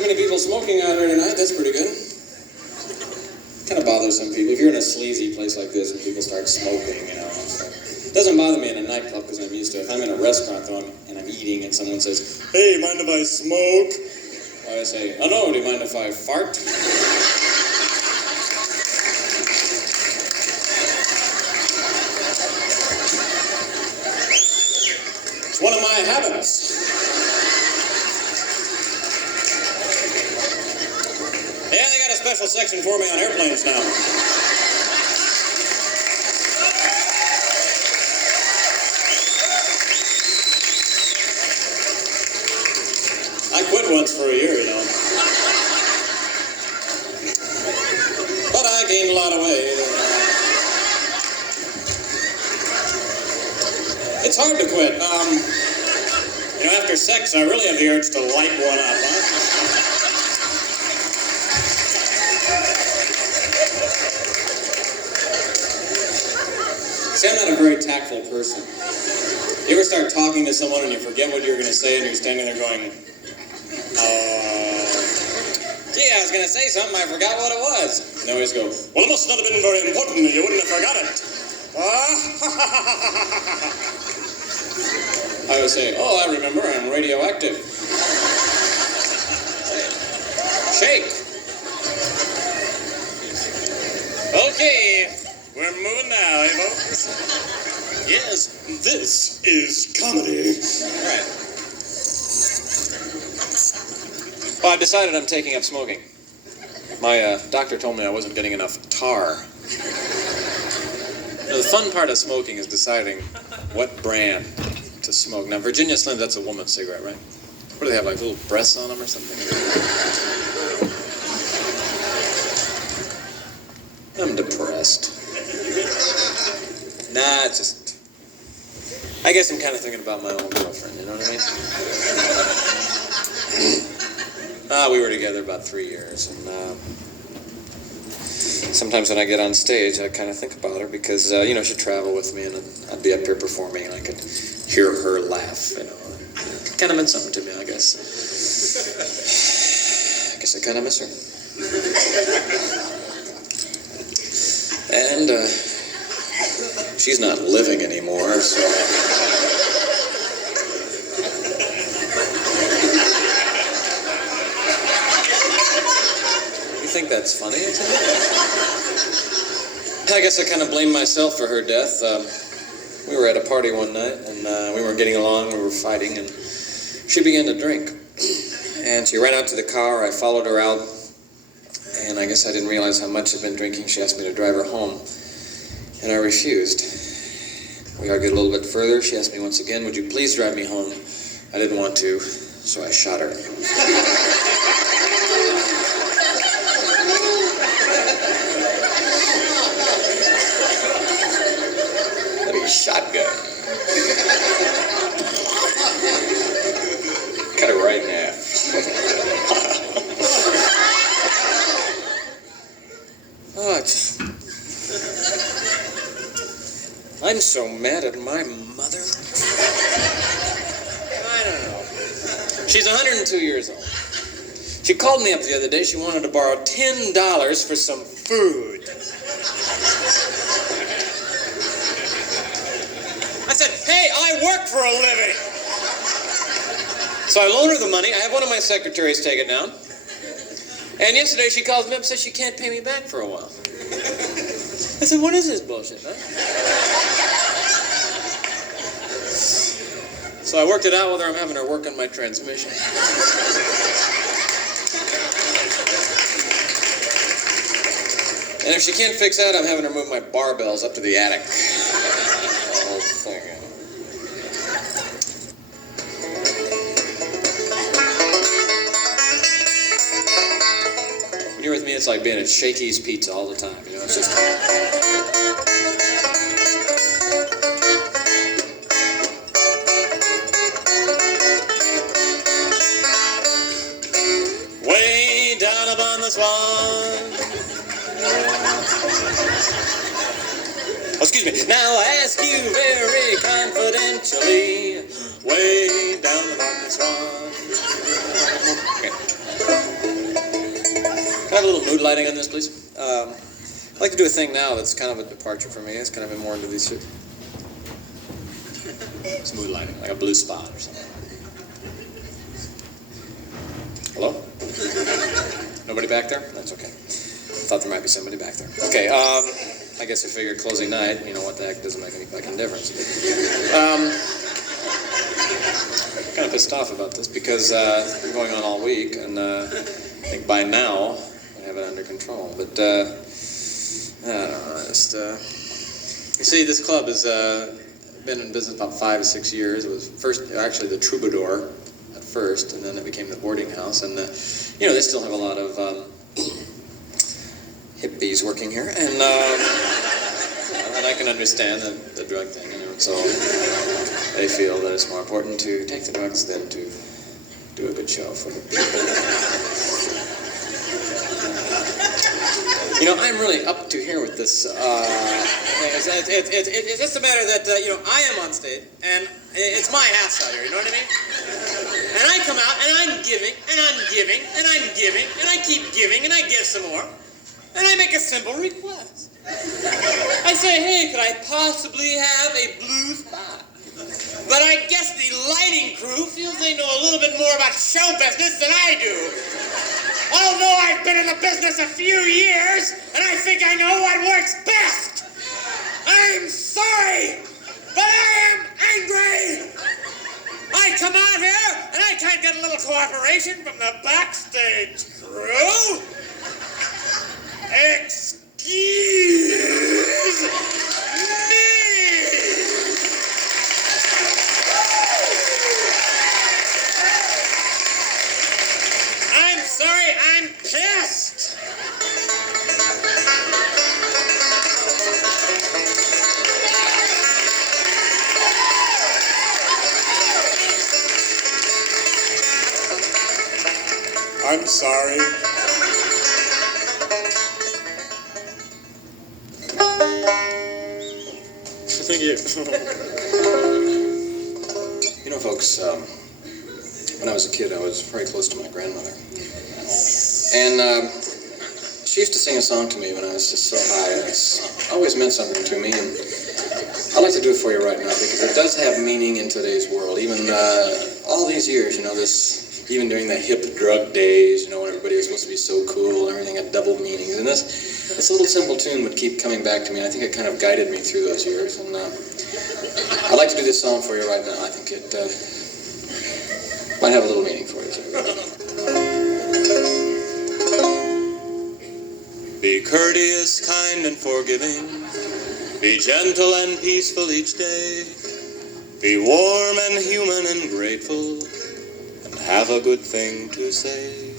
too many people smoking out here tonight. That's pretty good. Kind of bothers some people. If you're in a sleazy place like this and people start smoking, you know. So. It doesn't bother me in a nightclub because I'm used to it. If I'm in a restaurant, though, and I'm eating and someone says, "Hey, mind if I smoke?" I say, "Oh, no, do you mind if I fart?" It's one of my habits. Yeah, they got a special section for me on airplanes now. I quit once for a year, you know. But I gained a lot of weight. It's hard to quit. You know, after sex, I really have the urge to light one up, huh? See, I'm not a very tactful person. You ever start talking to someone and you forget what you're going to say and you're standing there going, gee, I was going to say something, I forgot what it was. And they always go, well, it must not have been very important, you wouldn't have forgot it. I would say, oh, I remember, I'm radioactive. Shake. Okay, we're moving now, eh, folks? Yes, this is comedy. All right. Well, I've decided I'm taking up smoking. My doctor told me I wasn't getting enough tar. Now, the fun part of smoking is deciding what brand to smoke. Now, Virginia Slim, that's a woman's cigarette, right? What do they have, like little breasts on them or something? I'm depressed. Nah, it's just... I guess I'm kind of thinking about my old girlfriend, you know what I mean? We were together about 3 years, and sometimes when I get on stage, I kind of think about her because, you know, she'd travel with me, and I'd be up here performing, and I could hear her laugh, you know. It kind of meant something to me, I guess. I guess I kind of miss her. And, she's not living anymore, so... You think that's funny? I guess I kind of blame myself for her death. We were at a party one night, and we were getting along, we were fighting, and she began to drink. And she ran out to the car, I followed her out, and I guess I didn't realize how much she'd been drinking. She asked me to drive her home, and I refused. We argued a little bit further. She asked me once again, would you please drive me home? I didn't want to, so I shot her. Bloody shotgun. Cut it right in half. I'm so mad at my mother. I don't know. She's 102 years old. She called me up the other day. She wanted to borrow $10 for some food. I said, hey, I work for a living. So I loaned her the money. I have one of my secretaries take it down. And yesterday she calls me up and says she can't pay me back for a while. I said, what is this bullshit, huh? So I worked it out with her. I'm having her work on my transmission. And if she can't fix that, I'm having her move my barbells up to the attic. The whole thing. When you're with me, it's like being at Shakey's Pizza all the time. You know, it's just... Way down upon the Swan. Oh, excuse me. Now I ask you very confidentially. Way down upon the Swan. Okay. little mood lighting on this, please? I'd like to do a thing now that's kind of a departure for me. It's kind of been more into these. It's mood lighting, like a blue spot or something. Hello? Nobody back there? That's okay. I thought there might be somebody back there. Okay, I guess I figured closing night, you know what the heck, doesn't make any fucking difference. Kind of pissed off about this because it's been going on all week, and I think by now I have it under control. But I don't know. You see, this club has been in business about 5 or 6 years. It was first actually the Troubadour at first, and then it became the boarding house. And you know, they still have a lot of hippies working here, and I can understand the drug thing. You know, so they feel that it's more important to take the drugs than to do a good show for the people. You know, I'm really up to here with this. It's just a matter that, you know, I am on stage, and it's my house out here, you know what I mean? And I come out, and I'm giving, and I'm giving, and I'm giving, and I keep giving, and I give some more. And I make a simple request. I say, hey, could I possibly have a blue spot? But I guess the lighting crew feels they know a little bit more about show business than I do. Although I've been in the business a few years, and I think I know what works best. I'm sorry, but I am angry. I come out here, and I can't get a little cooperation from the backstage crew. Excuse me. I'm sorry, I'm pissed. I'm sorry. Thank you. You know, folks, when I was a kid, I was very close to my grandmother. And she used to sing a song to me when I was just so high, and it's always meant something to me. And I'd like to do it for you right now, because it does have meaning in today's world. Even all these years, you know, even during the hip drug days, you know, when everybody was supposed to be so cool and everything had double meanings. And this little simple tune would keep coming back to me, and I think it kind of guided me through those years. And I'd like to do this song for you right now. I think it might have a little meaning for you. So. Be courteous, kind, and forgiving. Be gentle and peaceful each day. Be warm and human and grateful. And have a good thing to say.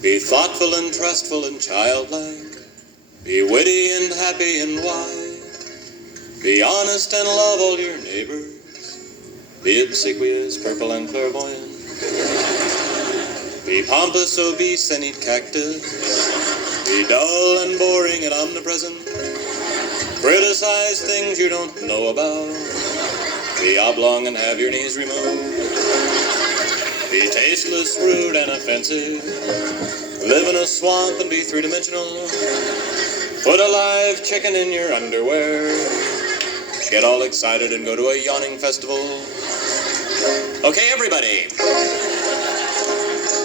Be thoughtful and trustful and childlike. Be witty and happy and wise. Be honest and love all your neighbors. Be obsequious, purple and clairvoyant. Be pompous, obese, and eat cactus. Be dull and boring and omnipresent. Criticize things you don't know about. Be oblong and have your knees removed. Be tasteless, rude, and offensive. Live in a swamp and be three-dimensional. Put a live chicken in your underwear. Get all excited and go to a yawning festival. Okay, everybody.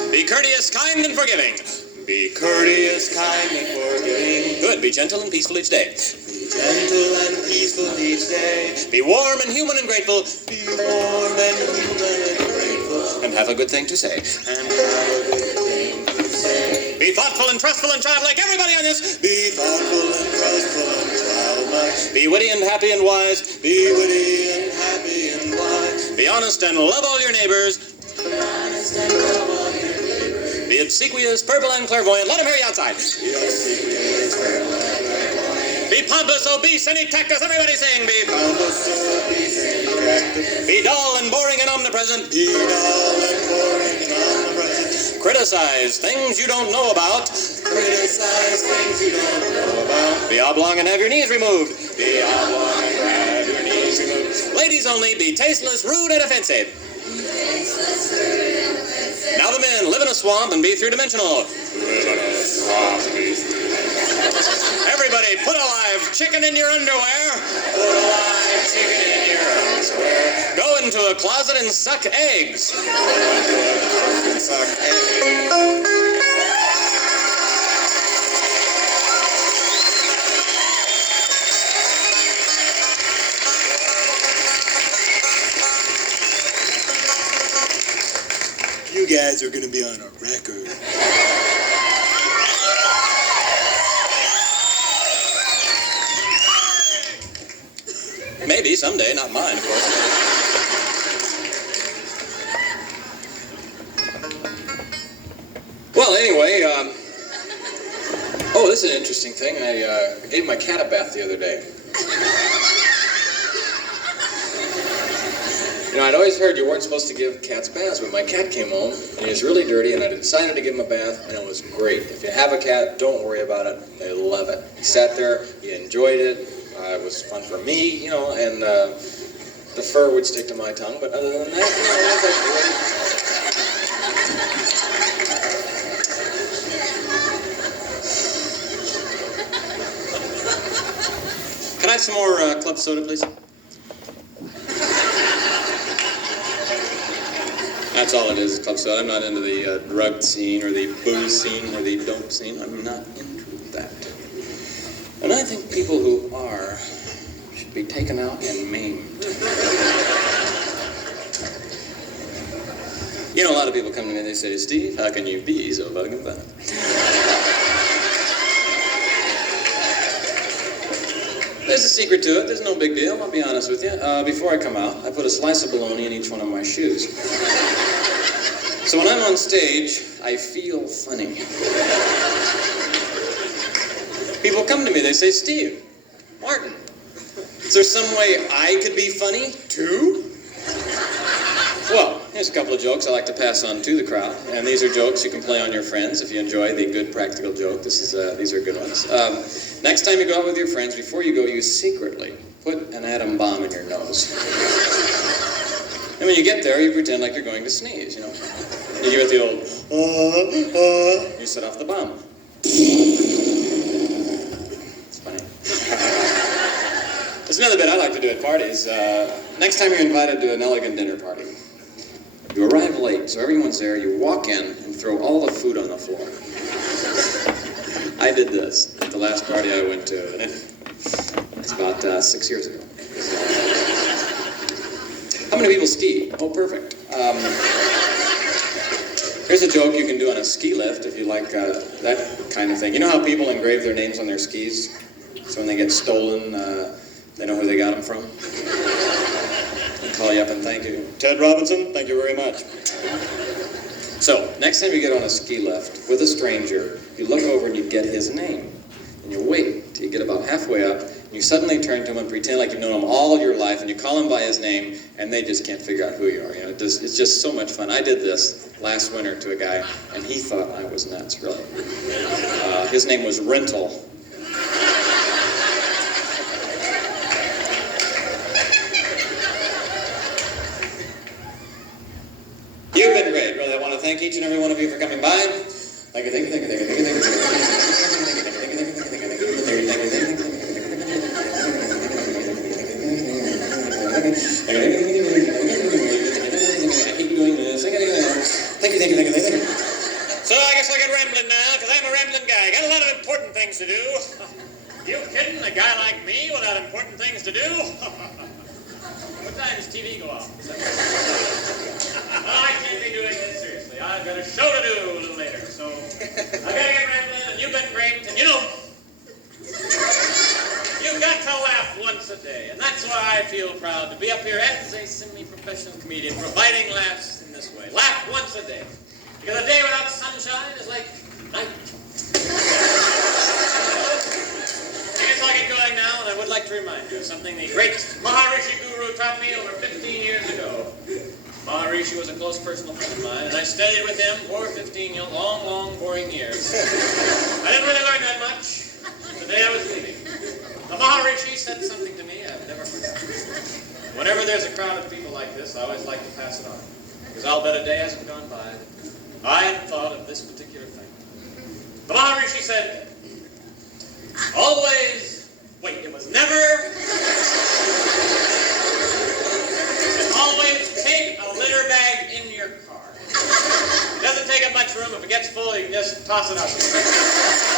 Be courteous, kind, and forgiving. Be courteous, kind, and forgiving. Good. Be gentle and peaceful each day. Be gentle and peaceful each day. Be warm and human and grateful. Be warm and human and grateful. And have a good thing to say. And have a good thing to say. Be thoughtful and trustful and childlike. Everybody on this. Be thoughtful and trustful and childlike. Be witty and happy and wise. Be witty and happy and wise. Be honest and love all your neighbors. Be honest and love all your neighbors. Be obsequious, purple, and clairvoyant. Let them hear you outside. Be obsequious, purple, and clairvoyant. Be pompous, obese, and eat cactus. Everybody saying, be pompous, obese, and eat cactus. Be dull and boring and omnipresent. Be dull and boring and omnipresent. Criticize things you don't know about. Criticize things you don't know about. Be oblong and have your knees removed. Be oblong and have your knees removed. Ladies only, be tasteless, rude, and offensive. Now the men, live in a swamp and be three-dimensional. Live in a swamp. Everybody, put a live chicken in your underwear. Put a live chicken in your underwear. Go into a closet and suck eggs. Go into a closet and suck eggs. You guys are going to be on a record. Maybe someday, not mine, of course. Well, anyway, oh, this is an interesting thing. I gave my cat a bath the other day. You know, I'd always heard you weren't supposed to give cats baths, but my cat came home, and he was really dirty, and I decided to give him a bath, and it was great. If you have a cat, don't worry about it. They love it. He sat there, he enjoyed it. It was fun for me, you know, and the fur would stick to my tongue, but other than that, you know, that's great. Can I have some more club soda, please? That's all it is, club soda. I'm not into the drug scene or the booze scene or the dope scene. I'm not into that. And I think people who are should be taken out and maimed. You know, a lot of people come to me and they say, Steve, how can you be so fucking fat? There's a secret to it. There's no big deal. I'll be honest with you. Before I come out, I put a slice of bologna in each one of my shoes. So when I'm on stage, I feel funny. People come to me, they say, Steve, Martin, is there some way I could be funny too? Well, here's a couple of jokes I like to pass on to the crowd, and these are jokes you can play on your friends if you enjoy the good practical joke. These are good ones. Next time you go out with your friends, before you go, you secretly put an atom bomb in your nose. And when you get there, you pretend like you're going to sneeze, you know. You give it the old, you set off the bomb. It's funny. There's another bit I like to do at parties. Next time you're invited to an elegant dinner party, you arrive late, so everyone's there, you walk in and throw all the food on the floor. I did this at the last party I went to, and it's about 6 years ago. How many people ski? Oh, perfect. Here's a joke you can do on a ski lift if you like that kind of thing. You know how people engrave their names on their skis? So when they get stolen, they know who they got them from? They call you up and thank you. Ted Robinson, thank you very much. So, next time you get on a ski lift with a stranger, you look over and you get his name. And you wait till you get about halfway up, and you suddenly turn to him and pretend like you've known him all your life, and you call him by his name, and they just can't figure out who you are. You know, it's just so much fun. I did this last winter to a guy, and he thought I was nuts, really. His name was Rental. You've been great, really. I want to thank each and every one of you for coming by. Thank you, thank you, thank you, thank you, thank you, thank you, thank you. So I guess I'll get rambling now, because I'm a rambling guy. I got a lot of important things to do. You kidding? A guy like me without important things to do? What time does TV go off? I can't be doing this seriously. I've got a show to do a little later, so I gotta get rambling, and you've been great, and you know, you've got to laugh once a day, and that's why I feel proud to be up here as a semi-professional comedian, providing laughs in this way. Laugh once a day, because a day without sunshine is like night. I guess I'll get going now, and I would like to remind you of something the great Maharishi Guru taught me over 15 years ago. Maharishi was a close personal friend of mine, and I studied with him for 15 long, boring years. I didn't really learn that much. The day I was leaving, the Maharishi said something to me I've never forgotten. Whenever there's a crowd of people like this, I always like to pass it on, because I'll bet a day hasn't gone by that I hadn't thought of this particular thing. The Maori, she said, always, wait, it was never. She said, always take a litter bag in your car. It doesn't take up much room. If it gets full, you can just toss it out.